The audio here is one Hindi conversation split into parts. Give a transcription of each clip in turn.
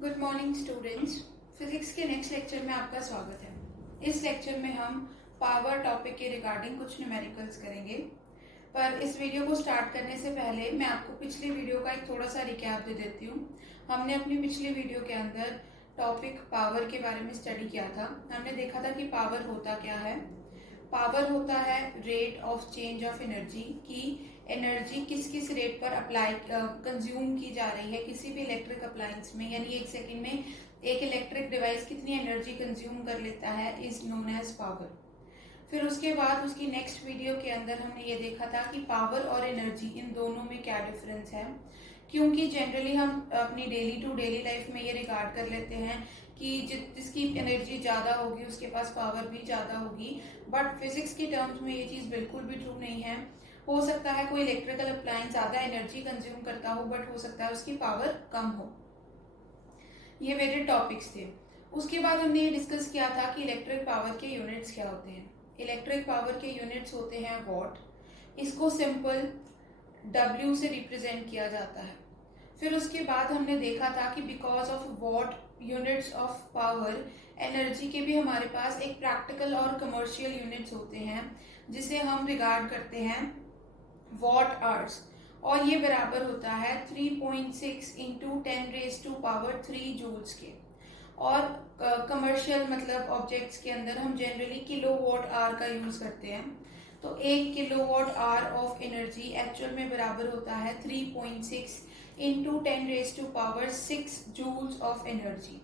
Good morning students. फिजिक्स के नेक्स्ट लेक्चर में आपका स्वागत है। इस लेक्चर में हम पावर टॉपिक के रिगार्डिंग कुछ न्यूमेरिकल्स करेंगे। पर इस वीडियो को स्टार्ट करने से पहले मैं आपको पिछली वीडियो का एक थोड़ा सा रिकैप दे देती हूँ। हमने अपनी पिछली वीडियो के अंदर टॉपिक पावर के बारे में स्टडी किया था। हमने देखा था कि पावर होता क्या है। पावर होता है rate of change of energy, की एनर्जी किस किस रेट पर अप्लाई कंज्यूम की जा रही है किसी भी इलेक्ट्रिक अप्लायंस में, यानी एक सेकंड में एक इलेक्ट्रिक डिवाइस कितनी एनर्जी कंज्यूम कर लेता है, इज नोन एज पावर। फिर उसके बाद उसकी नेक्स्ट वीडियो के अंदर हमने ये देखा था कि पावर और एनर्जी इन दोनों में क्या डिफरेंस है, क्योंकि जनरली हम अपनी डेली टू डेली लाइफ में ये रिगार्ड कर लेते हैं कि जिसकी एनर्जी ज़्यादा होगी उसके पास पावर भी ज़्यादा होगी। बट फिजिक्स की टर्म्स में ये चीज़ बिल्कुल भी ट्रू नहीं है। हो सकता है कोई इलेक्ट्रिकल अप्लायंस ज़्यादा एनर्जी कंज्यूम करता हो, बट हो सकता है उसकी पावर कम हो। ये मेरे टॉपिक्स थे। उसके बाद हमने ये डिस्कस किया था कि इलेक्ट्रिक पावर के यूनिट्स क्या होते हैं। इलेक्ट्रिक पावर के यूनिट्स होते हैं वॉट। इसको सिंपल W से रिप्रेजेंट किया जाता है। फिर उसके बाद हमने देखा था कि because of what units of power, energy के भी हमारे पास एक प्रैक्टिकल और कमर्शियल यूनिट्स होते हैं जिसे हम रिगार्ड करते हैं वॉट आवर्स, और ये बराबर होता है 3.6 इंटू 10⁻³ जूल्स के। और कमर्शियल मतलब ऑब्जेक्ट्स के अंदर हम जनरली किलो वॉट आवर का यूज करते हैं। तो 1 kilo watt hour of energy actual में बराबर होता है 3.6 इंटू 10⁻⁶ जूल्स ऑफ एनर्जी।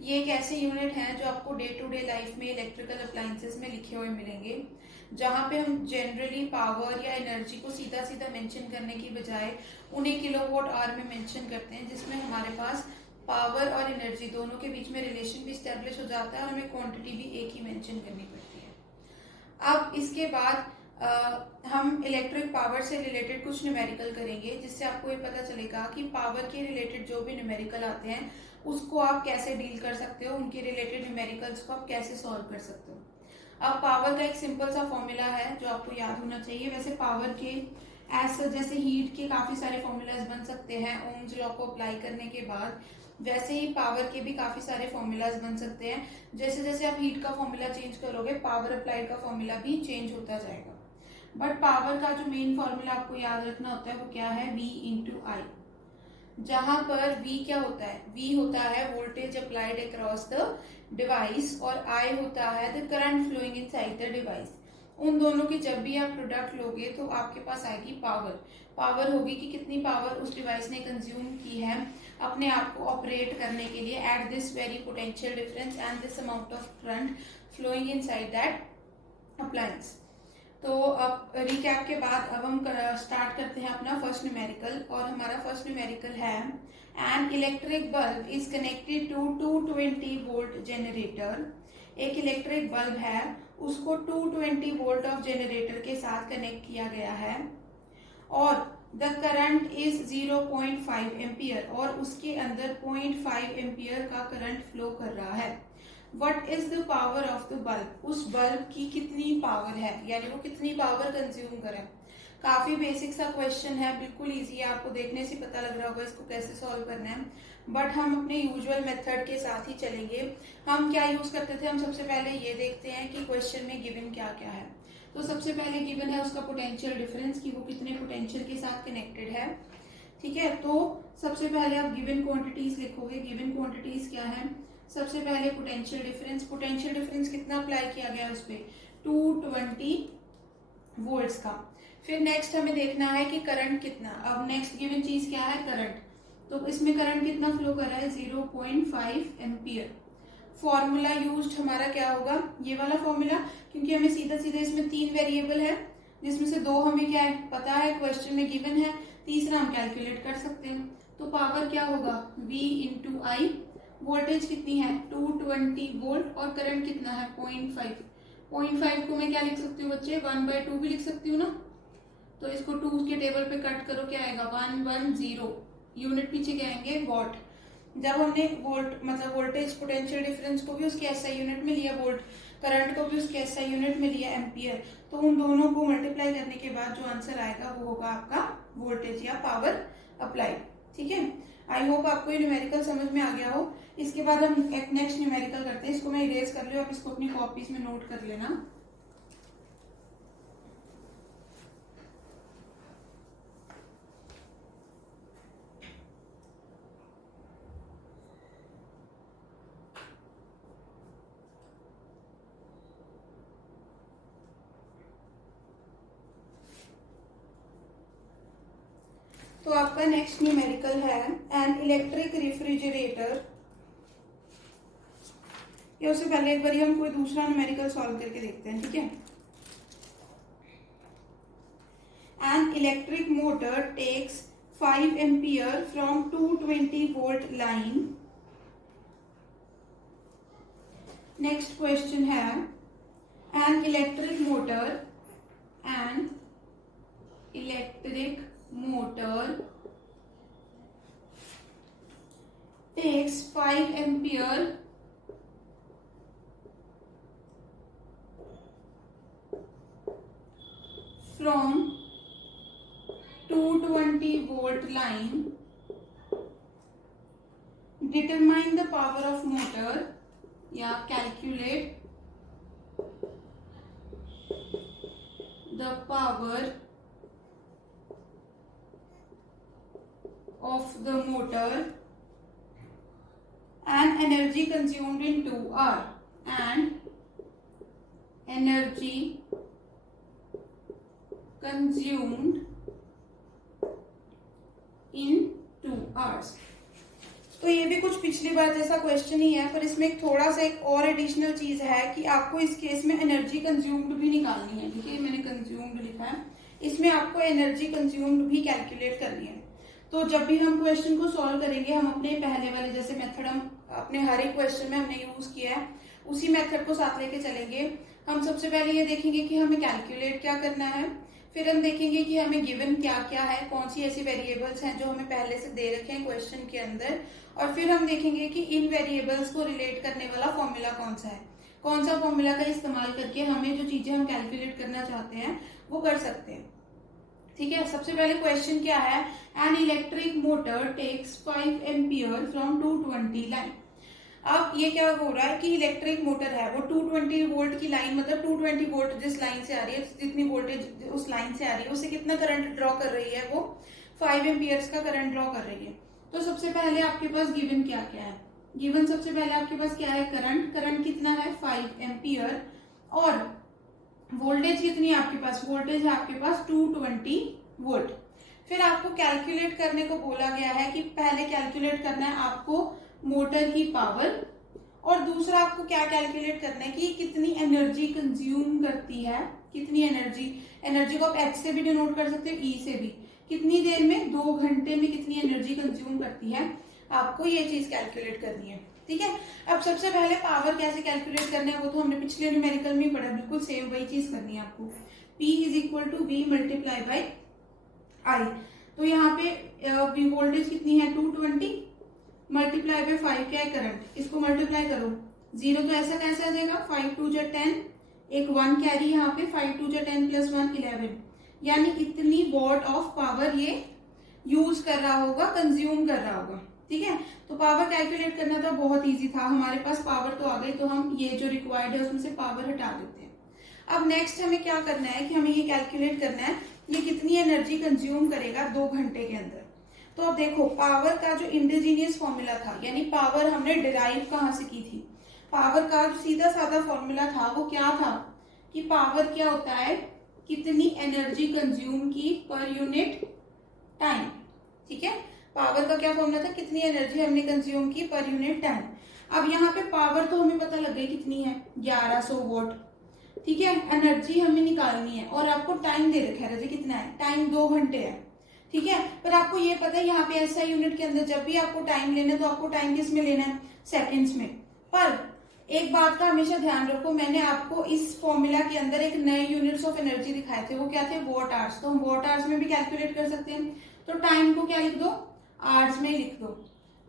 ये एक ऐसे यूनिट हैं जो आपको डे टू डे लाइफ में इलेक्ट्रिकल अप्लायंसेस में लिखे हुए मिलेंगे, जहाँ पे हम जनरली पावर या एनर्जी को सीधा सीधा मेंशन करने की बजाय उन्हें किलोवाट आवर में मेंशन करते हैं, जिसमें हमारे पास पावर और एनर्जी दोनों के बीच में रिलेशन भी स्टैब्लिश हो जाता है और हमें क्वांटिटी भी एक ही मेंशन करनी पड़ती है। अब इसके बाद हम इलेक्ट्रिक पावर से रिलेटेड कुछ न्यूमेरिकल करेंगे, जिससे आपको ये पता चलेगा कि पावर के रिलेटेड जो भी न्यूमेरिकल आते हैं उसको आप कैसे डील कर सकते हो, उनके रिलेटेड न्यूमेरिकल्स को आप कैसे सॉल्व कर सकते हो। अब पावर का एक सिंपल सा फॉर्मूला है जो आपको याद होना चाहिए। वैसे पावर के जैसे हीट के काफी सारे फॉर्मूलाज बन सकते हैं ओम्स लॉ को अप्लाई करने के बाद, वैसे ही पावर के भी काफी सारे फॉर्मूलाज बन सकते हैं। जैसे जैसे आप हीट का फॉर्मूला चेंज करोगे, पावर अप्लाइड का फॉर्मूला भी चेंज होता जाएगा। बट पावर का जो मेन फॉर्मूला आपको याद रखना होता है वो क्या है, V इंटू आई, जहां पर V क्या होता है, V होता है voltage applied across the device और I होता है the current flowing inside the device. उन दोनों की जब भी आप प्रोडक्ट लोगे तो आपके पास आएगी पावर। पावर होगी कि कितनी पावर उस डिवाइस ने कंज्यूम की है अपने आप को ऑपरेट करने के लिए at this very potential difference and this amount of current flowing inside that appliance. तो अब रिकैप के बाद अब हम स्टार्ट करते हैं अपना फर्स्ट न्यूमेरिकल, और हमारा फर्स्ट न्यूमेरिकल है an electric bulb is connected to 220 volt generator. एक इलेक्ट्रिक बल्ब है, उसको 220 वोल्ट ऑफ जनरेटर के साथ कनेक्ट किया गया है और द करंट इज 0.5 एम्पियर, और उसके अंदर 0.5 एम्पियर का करंट फ्लो कर रहा है। What is the power of the bulb, उस बल्ब की कितनी पावर है, यानी वो कितनी पावर कंज्यूम करे। काफी बेसिक सा क्वेश्चन है, बिल्कुल इजी है, आपको देखने से पता लग रहा होगा इसको कैसे सॉल्व करना है। बट हम अपने यूजुअल मेथड के साथ ही चलेंगे। हम क्या यूज करते थे, हम सबसे पहले ये देखते हैं कि क्वेश्चन में गिवन क्या क्या है। तो सबसे पहले गिवन है उसका पोटेंशियल डिफरेंस, कि वो कितने पोटेंशियल के साथ कनेक्टेड है। ठीक है, तो सबसे पहले आप गिवन क्वांटिटीज लिखोगे। गिवन क्वांटिटीज क्या है, सबसे पहले पोटेंशियल डिफरेंस। पोटेंशियल डिफरेंस कितना अप्लाई किया गया उस पर, 220 वोल्ट्स का। फिर नेक्स्ट हमें देखना है कि करंट कितना। अब नेक्स्ट गिवन चीज क्या है, करंट। तो इसमें करंट कितना फ्लो कर रहा है, 0.5 एम्पियर। फॉर्मूला यूज्ड हमारा क्या होगा, ये वाला फॉर्मूला, क्योंकि हमें सीधा सीधा इसमें 3 वेरिएबल है जिसमें से 2 हमें क्या है पता है, क्वेश्चन में गिवन है, तीसरा हम कैलकुलेट कर सकते हैं। तो पावर क्या होगा, V इंटू आई। वोल्टेज कितनी है, 220 वोल्ट, और करंट कितना है, 0.5। 0.5 को मैं क्या लिख सकती हूँ बच्चे, 1/2 भी लिख सकती हूँ ना। तो इसको 2 के टेबल पे कट करो, क्या आएगा, 110। यूनिट पीछे क्या आएंगे, वॉट। जब हमने वोल्ट मतलब वोल्टेज पोटेंशियल डिफरेंस को भी उसके एसआई यूनिट में लिया, वोल्ट करंट को भी उसके एसआई यूनिट में लिया, एम्पियर, तो उन दोनों को मल्टीप्लाई करने के बाद जो आंसर आएगा वो होगा आपका वोल्टेज या पावर अप्लाइड। ठीक है, आई होप आपको ये न्यूमेरिकल समझ में आ गया हो। इसके बाद हम एक नेक्स्ट न्यूमेरिकल करते हैं। इसको मैं इरेज कर लूँ, आप इसको अपनी कॉपीज में नोट कर लेना। तो आपका नेक्स्ट न्यूमेरिकल है एन इलेक्ट्रिक रेफ्रिजरेटर। या उससे पहले एक बार हम कोई दूसरा न्यूमेरिकल सॉल्व करके देखते हैं, ठीक है। An electric motor takes 5 ampere from 220 volt line. Next question है an electric motor takes 5 ampere from 220 volt line. Determine the power of motor या calculate the power of the motor and energy consumed in 2 hours. And energy consumed in 2 hours. तो ये भी कुछ पिछली बार जैसा क्वेश्चन ही है, पर इसमें थोड़ा सा एक और एडिशनल चीज है कि आपको इस केस में एनर्जी कंज्यूम्ड भी निकालनी है। देखिए मैंने कंज्यूम्ड लिखा है, इसमें आपको एनर्जी कंज्यूम्ड भी कैलकुलेट करनी है। तो जब भी हम क्वेश्चन को सॉल्व करेंगे, हम अपने पहले वाले जैसे मेथड हम अपने हर एक क्वेश्चन में हमने यूज किया है, उसी मेथड को साथ लेके चलेंगे। हम सबसे पहले ये देखेंगे कि हमें कैलकुलेट क्या करना है, फिर हम देखेंगे कि हमें गिवन क्या क्या है, कौन सी ऐसी वेरिएबल्स हैं जो हमें पहले से दे रखे हैं क्वेश्चन के अंदर, और फिर हम देखेंगे कि इन वेरिएबल्स को रिलेट करने वाला फॉर्मूला कौन सा है, कौन सा फॉर्मूला का इस्तेमाल करके हमें जो चीजें हम कैलकुलेट करना चाहते हैं वो कर सकते हैं। ठीक है, सबसे पहले क्वेश्चन क्या है, an electric motor takes 5 ampere from 220 line. अब ये क्या हो रहा है कि इलेक्ट्रिक मोटर है वो 220 वोल्ट की लाइन, मतलब 220 वोल्ट जिस लाइन से आ रही है, जितनी वोल्टेज उस लाइन से आ रही है, उससे कितना करंट ड्रॉ कर रही है, वो 5 एम्पियर्स का करंट ड्रॉ कर रही है। तो सबसे पहले आपके पास गिवन क्या क्या है, गिवन सबसे पहले आपके पास क्या है, करंट कितना है 5 एम्पियर, और वोल्टेज कितनी है आपके पास, वोल्टेज है आपके पास 220 वोल्ट। फिर आपको कैलकुलेट करने को बोला गया है कि पहले कैलकुलेट करना है आपको मोटर की पावर, और दूसरा आपको क्या कैलकुलेट करना है कि कितनी एनर्जी कंज्यूम करती है, कितनी एनर्जी को आप एच से भी डिनोट कर सकते हो, ई से भी, कितनी देर में, 2 घंटे में कितनी एनर्जी कंज्यूम करती है, आपको ये चीज कैलकुलेट करनी है। ठीक है, अब सबसे पहले पावर कैसे कैलकुलेट करना है वो तो हमने पिछले न्यूमेरिकल में पढ़ा, बिल्कुल सेम वही चीज करनी है आपको। P is equal to V multiply by I। तो यहाँ पे वोल्टेज कितनी है 220 मल्टीप्लाई बाई 5 क्या है करंट, इसको मल्टीप्लाई करो, 0 तो ऐसा कैसे आ जाएगा, 5 2 जा 10, एक 1 कैरी यहाँ पे, 5 2 जा 10 प्लस 1 11, यानी इतनी वॉट ऑफ पावर ये यूज कर रहा होगा, कंज्यूम कर रहा होगा। ठीक है, तो पावर कैलकुलेट करना तो बहुत इजी था, हमारे पास पावर तो आ गई, तो हम ये जो रिक्वायर्ड है उसमें से पावर हटा देते हैं। अब नेक्स्ट हमें क्या करना है कि हमें ये कैलकुलेट करना है ये कितनी एनर्जी कंज्यूम करेगा 2 घंटे के अंदर। तो अब देखो पावर का जो इंडिजीनियस फॉर्मूला था, यानी पावर हमने डिराइव कहाँ से की थी, पावर का जो सीधा साधा फॉर्मूला था वो क्या था कि पावर क्या होता है, कितनी एनर्जी कंज्यूम की पर यूनिट टाइम। ठीक है, पावर का क्या फॉर्मूला था, कितनी एनर्जी हमने कंज्यूम की पर यूनिट टाइम। अब यहाँ पे पावर तो हमें पता लग गई कितनी है 1100 वॉट। ठीक है, एनर्जी हमें निकालनी है और आपको टाइम दे रखा है, कितना है, टाइम 2 घंटे है। ठीक है, पर आपको ये पता है यहाँ पे ऐसा यूनिट के अंदर जब भी आपको टाइम लेना है तो आपको टाइम किस में लेना है, सेकेंड्स में। पर एक बात का हमेशा ध्यान रखो, मैंने आपको इस फॉर्मूला के अंदर एक नए यूनिट्स ऑफ एनर्जी दिखाए थे, वो क्या थे, वॉट आवर्स। तो हम वॉट आवर्स में भी कैलकुलेट कर सकते हैं, तो टाइम को क्या लिख दो, आवर्स में लिख दो।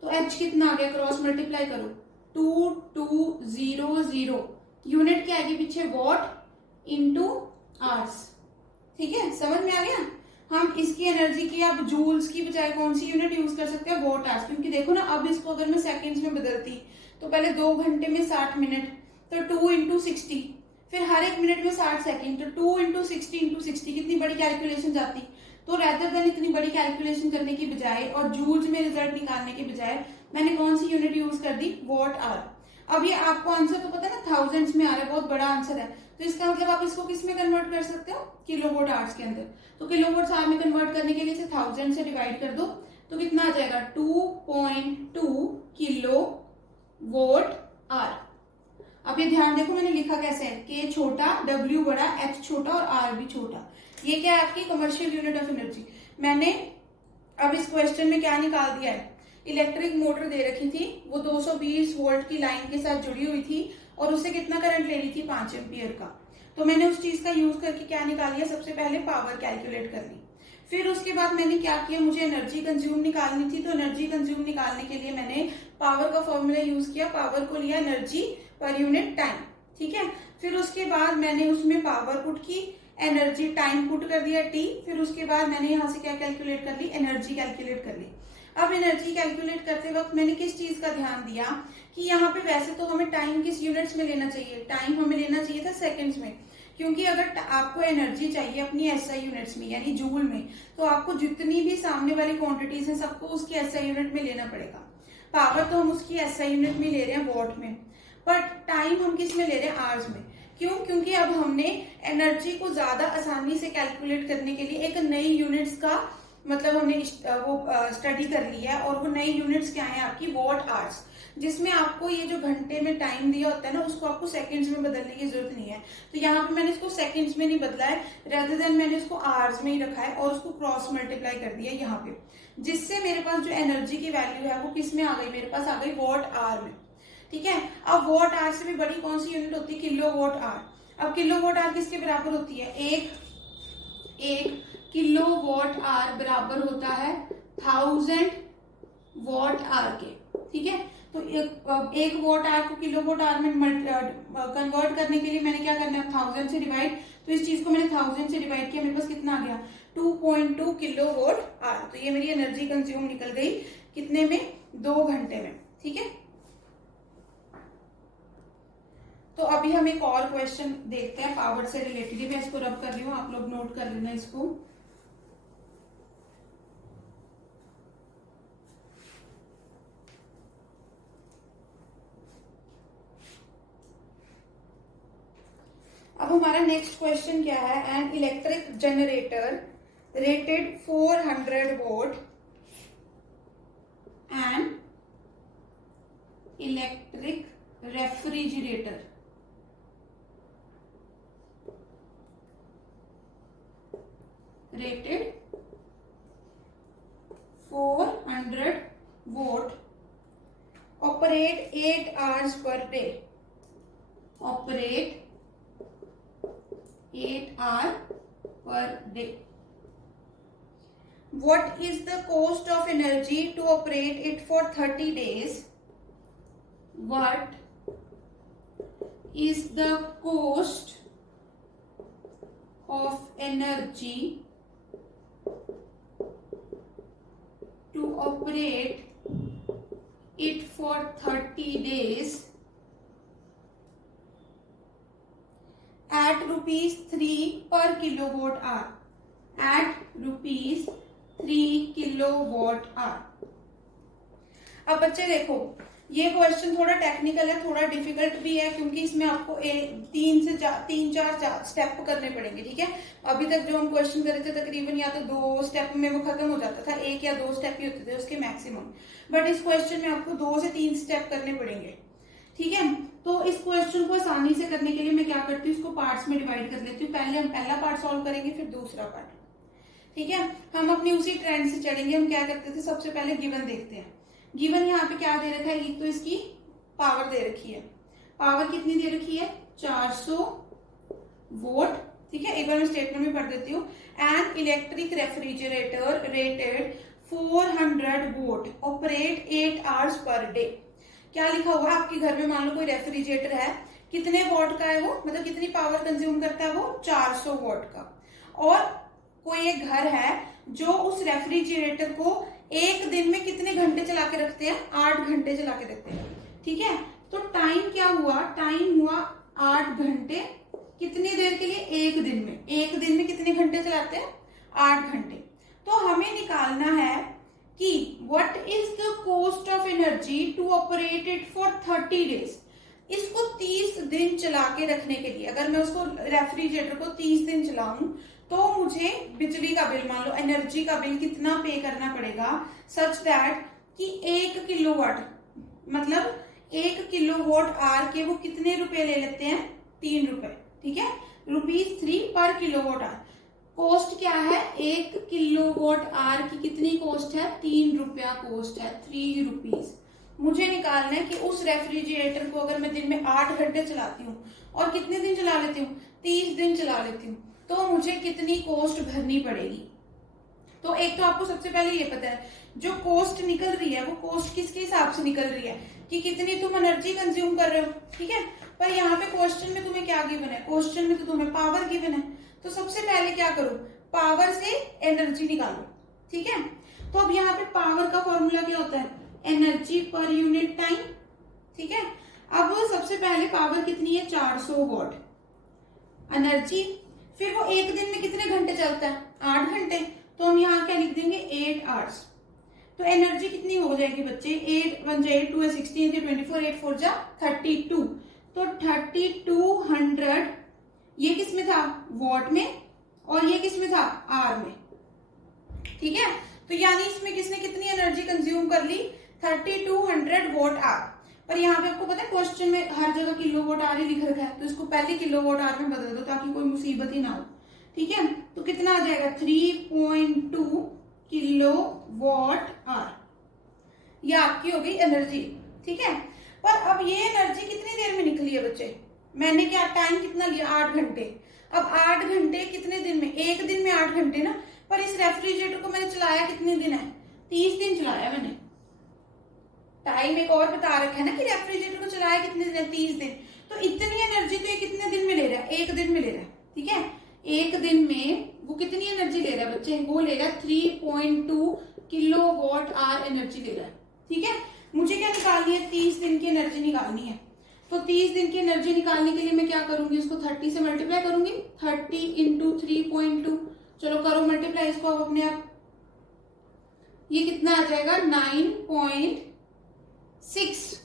तो एच कितना आ गया, क्रॉस मल्टीप्लाई करो, 2200, यूनिट क्या आएगी पीछे, वॉट इंटू आवर्स। ठीक है, समझ में आ गया। हम इसकी एनर्जी की आप जूल्स की बजाय कौन सी यूनिट यूज कर सकते हैं, वॉट आवर्स। क्योंकि देखो ना, अब इसको अगर मैं सेकंड्स में बदलती तो पहले 2 घंटे में 60 मिनट, तो 2 इंटू 60, फिर हर एक मिनट में 60 सेकंड, तो 2 इंटू 60 कितनी बड़ी कैलकुलेशन जाती। तो रेदर देन इतनी बड़ी कैलकुलेशन करने की बजाय और जूल्स में रिजल्ट निकालने की बजाय मैंने कौन सी यूनिट यूज कर दी, वॉट आवर। अब ये आपको आंसर तो पता है ना, थाउजेंड्स में आ रहा है, बहुत बड़ा आंसर है। तो इसका मतलब आप इसको किस में कन्वर्ट कर सकते हो, किलोवोट आवर्स के अंदर। तो किलोवोट आवर में कन्वर्ट करने के लिए इसे 1000 से डिवाइड कर दो, तो कितना आ जाएगा, 2.2 किलो वोट आवर। अब ये ध्यान देखो मैंने लिखा कैसे है, के छोटा, डब्ल्यू बड़ा, एच छोटा और आर भी छोटा। ये क्या है, आपकी कमर्शियल यूनिट ऑफ एनर्जी। मैंने अब इस क्वेश्चन में क्या निकाल दिया है, इलेक्ट्रिक मोटर दे रखी थी, वो 220 वोल्ट की लाइन के साथ जुड़ी हुई थी और उससे कितना करंट ले रही थी, 5 एम्पियर का। तो मैंने उस चीज का यूज करके क्या निकाल लिया, सबसे पहले पावर कैलकुलेट कर ली। फिर उसके बाद मैंने क्या किया, मुझे एनर्जी कंज्यूम निकालनी थी, तो एनर्जी कंज्यूम निकालने के लिए मैंने पावर का फॉर्मूला यूज किया, पावर को लिया एनर्जी पर यूनिट टाइम, ठीक है। फिर उसके बाद मैंने उसमें पावर पुट की, एनर्जी टाइम पुट कर दिया टी, फिर उसके बाद मैंने यहाँ से क्या कैलकुलेट कर ली, एनर्जी कैलकुलेट कर ली। अब एनर्जी कैलकुलेट करते वक्त मैंने किस चीज का ध्यान दिया कि यहाँ पे वैसे तो हमें टाइम किस यूनिट्स में लेना चाहिए, टाइम हमें लेना चाहिए था सेकंड्स में। क्योंकि अगर आपको एनर्जी चाहिए अपनी एसआई यूनिट्स में यानी जूल में, तो आपको जितनी भी सामने वाली क्वांटिटीज हैं सबको उसकी एसआई यूनिट में लेना पड़ेगा। पावर तो हम उसकी एसआई यूनिट में ले रहे हैं, वॉट में, बट टाइम हम किस में ले रहे हैं, आवर्स में। क्यों, क्योंकि अब हमने एनर्जी को ज्यादा आसानी से कैलकुलेट करने के लिए एक नई यूनिट्स का मतलब हमने वो स्टडी कर लिया है, और वो नई यूनिट्स क्या है आपकी, वॉट आवर्स, जिसमें आपको ये जो घंटे में टाइम दिया होता है ना, उसको आपको सेकंड्स में बदलने की जरूरत नहीं है। तो यहाँ पे मैंने इसको सेकंड्स में नहीं बदला है, रेदर देन मैंने इसको आवर्स में ही रखा है और उसको क्रॉस मल्टीप्लाई कर दिया यहाँ पे, जिससे मेरे पास जो एनर्जी की वैल्यू है वो किस में आ गई, मेरे पास आ गई वॉट आवर में, ठीक है। अब वॉट आवर से भी बड़ी कौन सी यूनिट होती है, किलो वॉट आवर। अब किलो वॉट आवर किसके बराबर होती है, एक किलो वॉट आवर बराबर होता है 1000 वॉट आवर के, ठीक है। तो एक वॉट आवर को किलो वॉट आवर में कन्वर्ट करने के लिए मैंने क्या करना है, 1000 से डिवाइड। तो इस चीज को मैंने 1000 से डिवाइड किया, मेरे पास कितना आ गया, 2.2 किलो वॉट आवर। तो ये मेरी एनर्जी कंज्यूम निकल गई कितने में, 2 घंटे में, ठीक है। तो अभी हम एक और क्वेश्चन देखते हैं पावर से रिलेटेड, मैं इसको रब कर रही हूँ, आप लोग नोट कर लेना इसको। अब हमारा नेक्स्ट क्वेश्चन क्या है, an electric generator rated 400 volt and electric refrigerator rated 400 watt operate 8 hours per day, operate 8 hours per day. What is the cost of energy to operate it for 30 days? What is the cost of energy to operate it for 30 days at rupees 3 per kilowatt hour, at rupees 3 kilowatt hour. अब बच्चे देखो, ये क्वेश्चन थोड़ा टेक्निकल है, थोड़ा डिफिकल्ट भी है, क्योंकि इसमें आपको 3-4 स्टेप करने पड़ेंगे, ठीक है। अभी तक जो हम क्वेश्चन कर रहे थे तकरीबन या तो 2 स्टेप में वो खत्म हो जाता था, 1 या 2 स्टेप ही होते थे उसके मैक्सिमम, बट इस क्वेश्चन में आपको 2 से 3 स्टेप करने पड़ेंगे, ठीक है। तो इस क्वेश्चन को आसानी से करने के लिए मैं क्या करती हूँ, इसको पार्ट्स में डिवाइड कर लेती हूँ। पहले हम पहला पार्ट सॉल्व करेंगे, फिर दूसरा पार्ट, ठीक है। हम अपनी उसी ट्रेंड से चलेंगे। हम क्या करते थे, सबसे पहले गिवन देखते हैं। गिवन यहाँ पे क्या दे रखा है, एक तो इसकी पावर दे रखी है, पावर कितनी दे रखी है, 400 वोल्ट, ठीक है। एक बार मैं स्टेटमेंट में पढ़ देती हूँ। An electric refrigerator rated 400 volt operate 8 hours per day. क्या लिखा हुआ है, आपके घर में मान लो कोई रेफ्रिजरेटर है, कितने वोल्ट का है वो, मतलब कितनी पावर कंज्यूम करता है वो, 400 वोल्ट का, और कोई एक घर है जो उस रेफ्रिजरेटर को एक दिन में कितने घंटे चला के रखते हैं? 8 घंटे चला के रखते हैं। ठीक है, तो टाइम क्या हुआ? टाइम हुआ 8 घंटे। कितनी देर के लिए? एक दिन में। एक दिन में कितने घंटे चलाते हैं? 8 घंटे। तो हमें निकालना है कि what is the cost of energy to operate it for 30 days. इसको 30 दिन चला के रखने के लिए, अगर मैं उसको रेफ्रिजरेटर को 30 दिन चलाऊं तो मुझे बिजली का बिल, मान लो एनर्जी का बिल कितना पे करना पड़ेगा, सच दैट कि 1 किलोवाट मतलब 1 किलोवाट आर के वो कितने रुपए ले लेते हैं? 3 रुपए। ठीक है, ₹3 पर किलोवाट आर। कॉस्ट क्या है? 1 किलोवाट आर की कितनी कॉस्ट है? 3 रुपया कॉस्ट है, 3 रुपीज। मुझे निकालना है कि उस रेफ्रिजरेटर को अगर मैं दिन में 8 घंटे चलाती हूँ और कितने दिन चला लेती हूँ? 30 दिन चला लेती हूँ, तो मुझे कितनी कॉस्ट भरनी पड़ेगी। तो एक तो आपको सबसे पहले ये पता है जो कॉस्ट निकल रही है वो कॉस्ट किसके हिसाब से निकल रही है कि कितनी तुम एनर्जी कंज्यूम कर रहे हो। ठीक है, पर यहाँ पे क्वेश्चन में तुम्हें क्या गिवन है? क्वेश्चन में तो तुम्हें पावर गिवन है। तो सबसे पहले क्या करो? पावर से एनर्जी निकालो। ठीक है, तो अब यहाँ पे पावर का फॉर्मूला क्या होता है? Energy per unit time. ठीक है, अब सबसे पहले पावर कितनी है? 400 वॉट एनर्जी। फिर वो एक दिन में कितने घंटे चलता है? 8 घंटे। तो हम यहाँ क्या लिख देंगे? 8 आवर्स। तो एनर्जी कितनी हो जाएगी बच्चे? 8 1 8 2 16 24 8 4 32। तो 3200 ये किस में था? वॉट में। और ये किस में था? आर में। ठीक है, तो यानी इसमें किसने कितनी एनर्जी कंज्यूम कर ली? 3200 वॉट आर। पर यहाँ पे आपको पता है क्वेश्चन में हर जगह किलोवाट आर ही लिख रखा है, तो इसको पहले किलोवाट आर में बदल दो ताकि कोई मुसीबत ही ना हो। ठीक है, तो कितना आ जाएगा? 3.2 किलोवाट आर। ये आपकी हो गई एनर्जी। ठीक है, पर अब ये एनर्जी कितनी देर में निकली है बच्चे? मैंने क्या टाइम कितना लिया? 8 घंटे। अब 8 घंटे कितने दिन में? एक दिन में 8 घंटे ना। पर इस रेफ्रिजरेटर को मैंने चलाया कितने दिन है? 30 दिन चलाया मैंने। टाइम एक और बता रखा है ना कि रेफ्रिजरेटर को चलाया कितने दिन है? 30 दिन। तो इतनी एनर्जी तो ये कितने दिन में ले रहा है? एक दिन में ले रहा है। ठीक है, एक दिन में वो कितनी एनर्जी ले रहा है बच्चे? वो ले रहा है 3.2 किलोवाट आर एनर्जी ले रहा है। ठीक है, मुझे क्या निकालनी है? 30 दिन की एनर्जी निकालनी है। तो 30 दिन की एनर्जी निकालने के लिए मैं क्या करूंगी? उसको 30 से मल्टीप्लाई करूंगी। 30 इंटू 3.2, चलो करो मल्टीप्लाई इसको अब अपने आप। ये कितना आ जाएगा? 9.6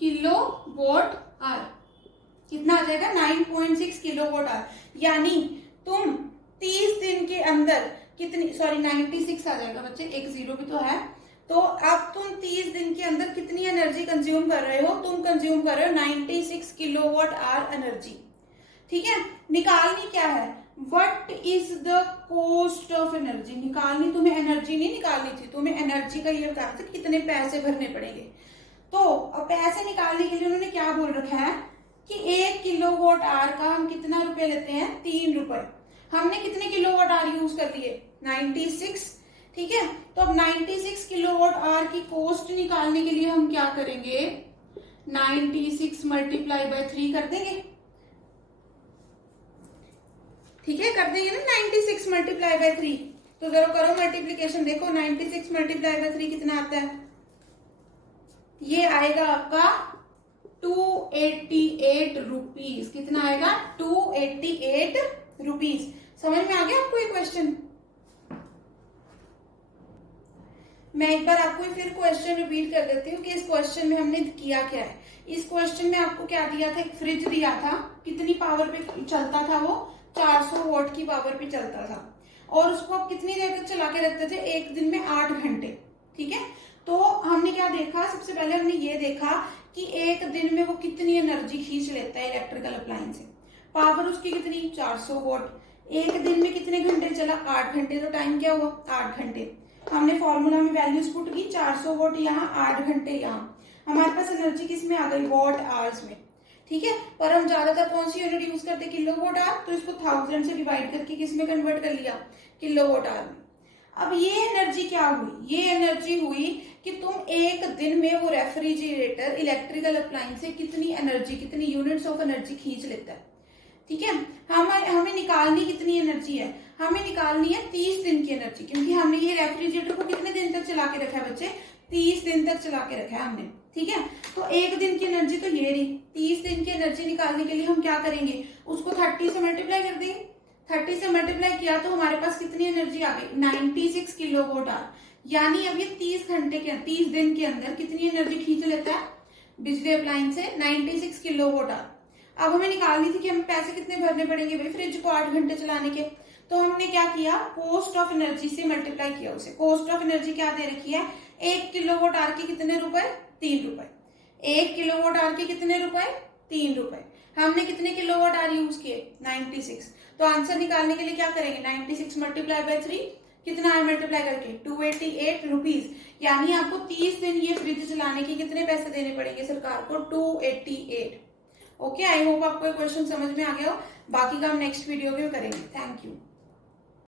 किलोवाट आर। कितना आ जाएगा? 9.6 किलोवाट आर। यानी तुम 30 दिन के अंदर कितनी, सॉरी 96 आ जाएगा बच्चे, एक जीरो भी तो है। तो अब तुम 30 दिन के अंदर कितनी एनर्जी कंज्यूम कर रहे हो? तुम कंज्यूम कर रहे हो 96 किलोवाट आर एनर्जी। ठीक है, निकालनी क्या है? What is the cost of energy. निकालनी तुम्हें एनर्जी नहीं निकालनी थी, तुम्हें एनर्जी का ये बताना था कितने पैसे भरने पड़ेंगे। तो अब पैसे निकालने के लिए उन्होंने क्या बोल रखा है कि 1 किलोवाट आर का हम कितना रुपए लेते हैं? 3 रुपए। हमने कितने किलोवाट आर यूज कर लिए? 96। ठीक है, तो अब 96 किलोवाट आर की कॉस्ट निकालने के लिए हम क्या करेंगे? 96 मल्टीप्लाई बाय 3 कर देंगे। ठीक है, कर देंगे ना 96 मल्टीप्लाई बाय 3। तो जरा करो मल्टीप्लीकेशन, देखो 96 मल्टीप्लाई बाय 3 कितना आता है? ये आएगा आपका 288 रुपीज। कितना आएगा? 288 रुपीज। समझ में आ गया आपको ये क्वेश्चन? मैं एक बार आपको फिर क्वेश्चन रिपीट कर देती हूँ कि इस क्वेश्चन में हमने किया क्या है। इस क्वेश्चन में आपको क्या दिया था? एक फ्रिज दिया था, कितनी पावर पे चलता था वो? 400 वॉट की पावर पे चलता था, और उसको आप कितनी देर तक चला के रखते थे? एक दिन में 8 घंटे। ठीक है, तो हमने क्या देखा? सबसे पहले हमने ये देखा कि एक दिन में वो कितनी एनर्जी खींच लेता है इलेक्ट्रिकल अप्लायंस से। पावर उसकी कितनी? 400 वॉट। एक दिन में कितने घंटे चला? 8 घंटे। तो टाइम क्या हुआ? 8 घंटे। हमने फॉर्मूला में वैल्यूज पुट की, 400 वॉट यहाँ, 8 घंटे यहाँ। हमारे पास एनर्जी किस में आ गई? वॉट आवर्स में। ठीक है, पर हम ज्यादातर कौन सी यूनिट यूज करते? Kilowatt hour. तो इसको 1000 से डिवाइड करके किस में कन्वर्ट कर लिया? किलोवाट आवर में। अब ये एनर्जी क्या हुई? ये एनर्जी हुई कि तुम एक दिन में वो रेफ्रिजरेटर इलेक्ट्रिकल अप्लायंस से कितनी एनर्जी, कितनी यूनिट्स ऑफ एनर्जी खींच लेता है। ठीक है। हमें निकालनी कितनी एनर्जी है, हमें निकालनी है 30 दिन की एनर्जी, क्योंकि हमने ये रेफ्रिजरेटर को कितने दिन तक चला के रखा है बच्चे, 30 दिन तक चला के रखा है हमने, ठीक है। तो एक दिन की एनर्जी तो ये रही, 30 दिन की एनर्जी निकालने के लिए हम क्या करेंगे, उसको 30 से मल्टीप्लाई कर देंगे। 30 से मल्टीप्लाई किया तो हमारे पास कितनी एनर्जी आ गई, 96 किलोवाट आवर। यानी अब ये 30 दिन के अंदर कितनी एनर्जी खींच लेता है बिजली अप्लायंस से, 96 किलोवाट आवर। अब हमें निकालनी थी कि हमें पैसे कितने भरने पड़ेंगे भाई फ्रिज को 8 घंटे चलाने के। तो हमने क्या किया, कॉस्ट ऑफ एनर्जी से मल्टीप्लाई किया उसे। कॉस्ट ऑफ एनर्जी क्या दे रखी है, 1 किलोवाट आवर के कितने रुपए, 3 रुपए। 1 किलोवाट आवर के कितने रुपए, 3 रुपए। हमने कितने किलोवाट आवर यूज किए, 96। तो आंसर निकालने के लिए क्या करेंगे, 96 मल्टीप्लाई बाय 3, कितना है मल्टीप्लाई करके, 288 रुपीज। यानी आपको 30 दिन ये फ्रिज चलाने के कितने पैसे देने पड़ेंगे सरकार को, 288। ओके, आई होप आपको ये क्वेश्चन समझ में आ गया हो। बाकी का हम नेक्स्ट वीडियो में करेंगे। Thank you.